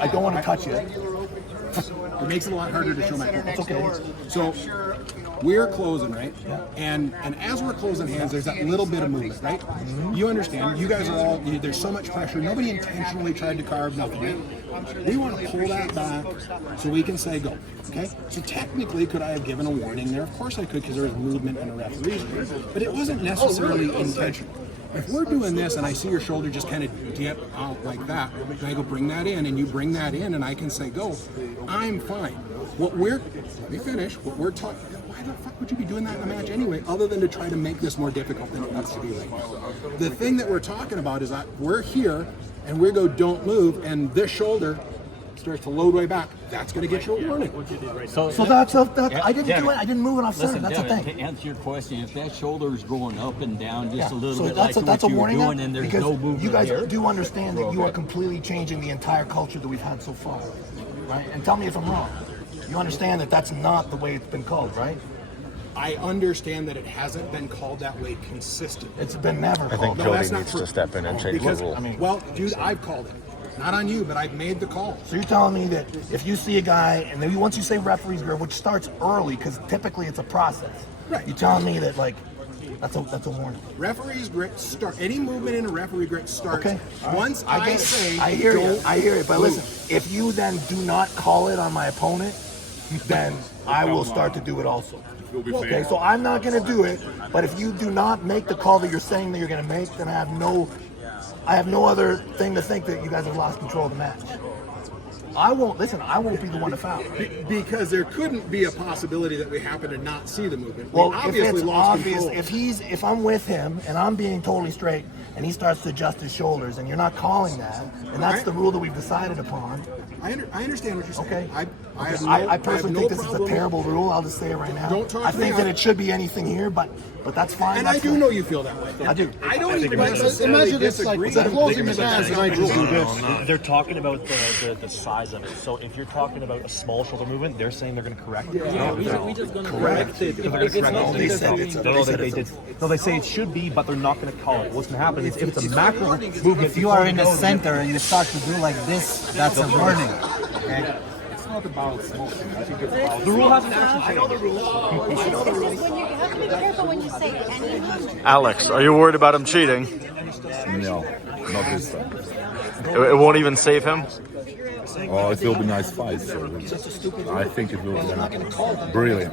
I don't want to touch you. It makes it a lot harder to show my It's okay. So we're closing, right? Yeah. And as we're closing hands, there's that little bit of movement, right? Mm-hmm. You understand. You guys are all, there's so much pressure. Nobody intentionally tried to carve nothing, right? We want to pull that back so we can say go, okay? So technically, could I have given a warning there? Of course I could, because there was movement in a referee's room, but it wasn't necessarily intentional. If we're doing this and I see your shoulder just kind of dip out like that, and I go bring that in, and you bring that in, and I can say go, I'm fine. Let me finish. What we're talking, why the fuck would you be doing that in a match anyway, other than to try to make this more difficult than it needs to be right now? The thing that we're talking about is that we're here, and we go don't move, and this shoulder starts to load way back. That's going to get you a warning. So that's I didn't do it. I didn't move it off center. That's Devon, the thing. to answer your question, if that shoulder is going up and down just a little so bit that's like that's a what you were warning doing, and there's because no movement you guys there, do understand that you are completely changing the entire culture that we've had so far, right? And tell me if I'm wrong. You understand that that's not the way it's been called, right? I understand that it hasn't been called that way consistently. It's been never I called. think No, Cody that's not needs true. to step in and change Because, the rule. I mean, well, dude, I've called it. Not on you, but I've made the call. So you're telling me that if you see a guy, and then once you say referee's grip, which starts early, because typically it's a process. Right. You're telling me that like that's a warning. Referee's grip start. Any movement in a referee grip starts Okay. All right. once I I get it. say. I hear you. don't I hear it. But move. listen, if you then do not call it on my opponent, then I will start to do it also. Okay, so I'm not going to do it, but if you do not make the call that you're saying that you're going to make, then I have no other thing to think that you guys have lost control of the match. I won't be the one to foul. Because there couldn't be a possibility that we happen to not see the movement. Well, we if obviously it's lost obvious, control. if I'm with him and I'm being totally straight and he starts to adjust his shoulders and you're not calling that, and that's Right. the rule that we've decided upon. I understand what you're saying. Okay. I personally think this is a terrible rule. I'll just say it right now. Don't talk I to think me. that it should be anything here, but that's fine. And that's I do fine. know you feel that way. I do. I don't even necessarily Imagine it's like disagree. closing his hands and I just do this. They're talking about the size of it. So if you're talking about a small shoulder movement, they're saying they're going to correct it. we just gonna Correct. it. They're going to correct No, it. they said it's a- No, they said they it's did. No, they say it should be, but they're not going to call it. What's going to happen is if it's a macro movement, If you are in the center and you start to do like this, that's a warning. Okay? the rule hasn't actually changed. You have to be careful when you say any movement. Alex, are you worried about him cheating? No, not this time. It won't even save him? Oh, it will be a nice fight. So I think it will be brilliant.